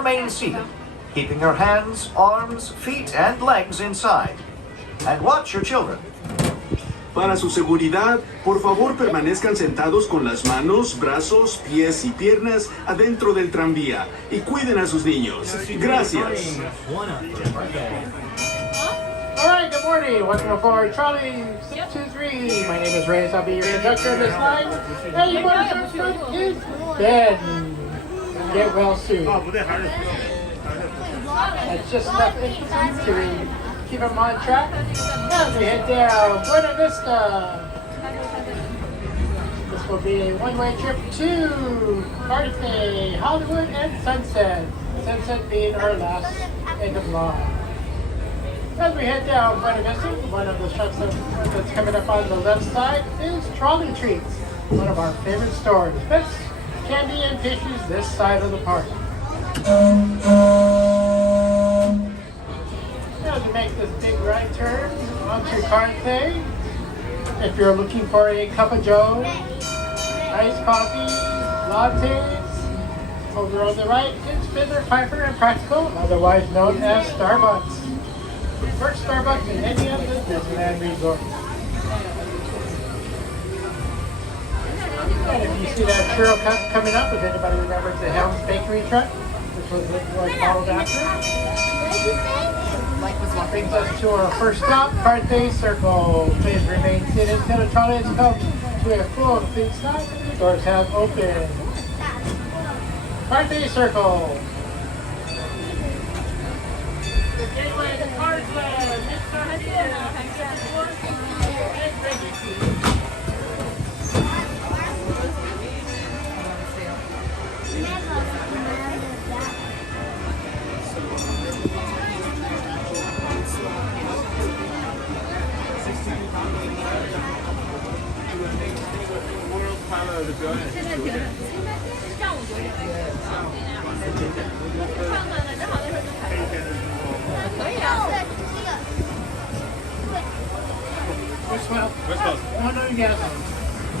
remain seated, keeping your hands, arms, feet, and legs inside. And watch your children. Para su seguridad, por favor permanezcan sentados con las manos, brazos, pies y piernas adentro del tranvía y cuiden a sus niños. Gracias. Alright, good morning. Welcome aboard Trolley 623. My name is Reyes. I'll be your conductor of this line. Now you want to start is bed. Get well soon. That's just enough interesting to keep them on track. As we head down Buena Vista. This will be a one-way trip to Carthay, Hollywood, and Sunset. Sunset being our last end of line. As we head down Buena Vista, one of the shops that's coming up on the left side is Trolley Treats, one of our favorite stores. Best candy and tissues this side of the park. As we make this big right turn onto Carthay, if you're looking for a cup of joe, iced coffee, lattes, over on the right is Fiddler, Piper, and Practical, otherwise known as Starbucks. The first Starbucks in any of the Disneyland resorts. And if you see that churro cup coming up, if anybody remembers the Helms Bakery truck, which was modeled after, brings us to our first stop, Carthay Circle. Please remain seated until the trolley has come to a full and complete stop and the doors have opened. Carthay Circle. The gateway to Carsland.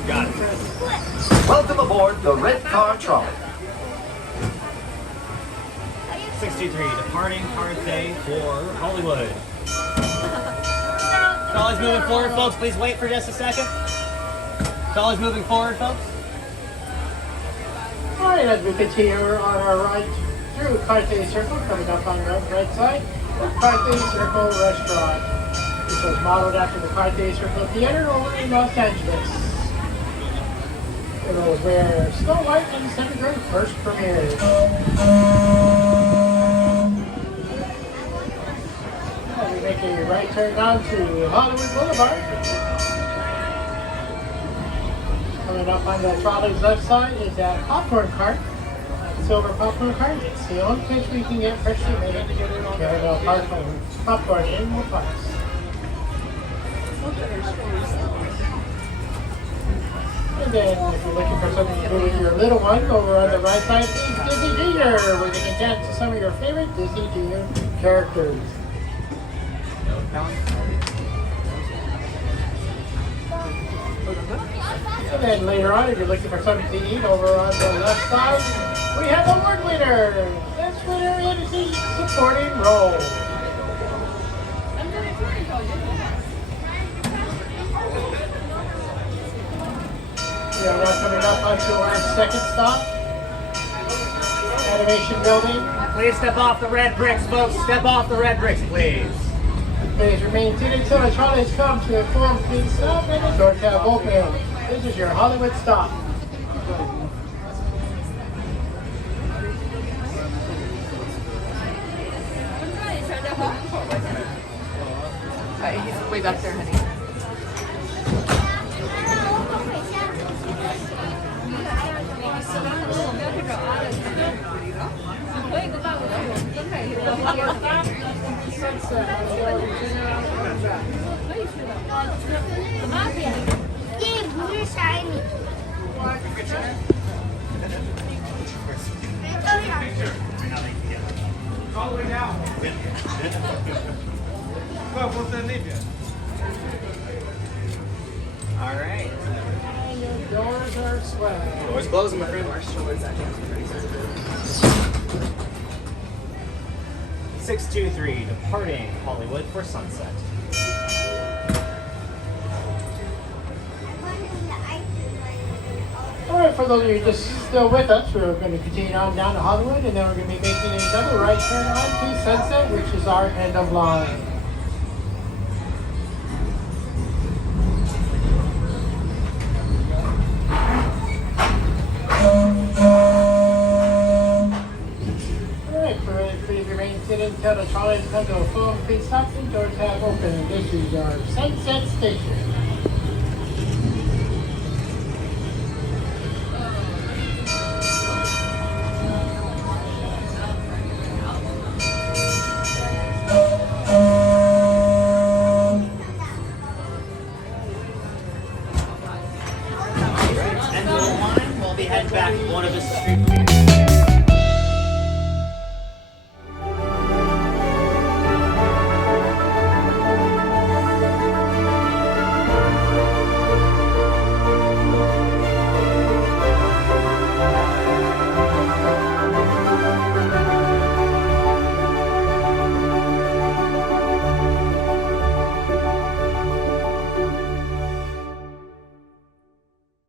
Got it. Welcome aboard the Red Car Trolley. 63, departing Carthay for Hollywood. Trolley's moving forward, folks. Please wait for just a second. Trolley's moving forward, folks. Alright, as we continue on our ride through Carthay Circle, coming up on the right side, the Carthay Circle Restaurant, which was modeled after the Carthay Circle Theater over in Los Angeles. It was where Snow White and the Seven Dwarfs first premiered. And we make a right turn down to Hollywood Boulevard. Coming up on the trolley's left side is that popcorn cart, silver popcorn cart. It's the only place we can get freshly made caramel popcorn in the price. And then if you're looking for something to do with your little one, over on the right side is Disney Junior, where they can dance to some of your favorite Disney Junior characters. And then later on, if you're looking for something to eat, over on the left side, we have award winner. Best winner in the supporting role. We are now coming up onto our second stop, Animation Building. Please step off the red bricks, folks. Step off the red bricks, please. Please remain seated until the trolley has come to a full and complete stop and the doors have opened. This is your Hollywood stop. He's way back there, honey. All the way down. All right. Doors are swell. Doors closing, my friend. 1623, departing Hollywood for sunset. Alright, for those of you just still with us, we're going to continue on down to Hollywood, and then we're going to be making another right turn on to Sunset, which is our end of line. Alright, for you to remain sitting until the trolley comes to a full complete stop and doors have opened. This is our Sunset Station. End of the line, we'll be heading back one of the street.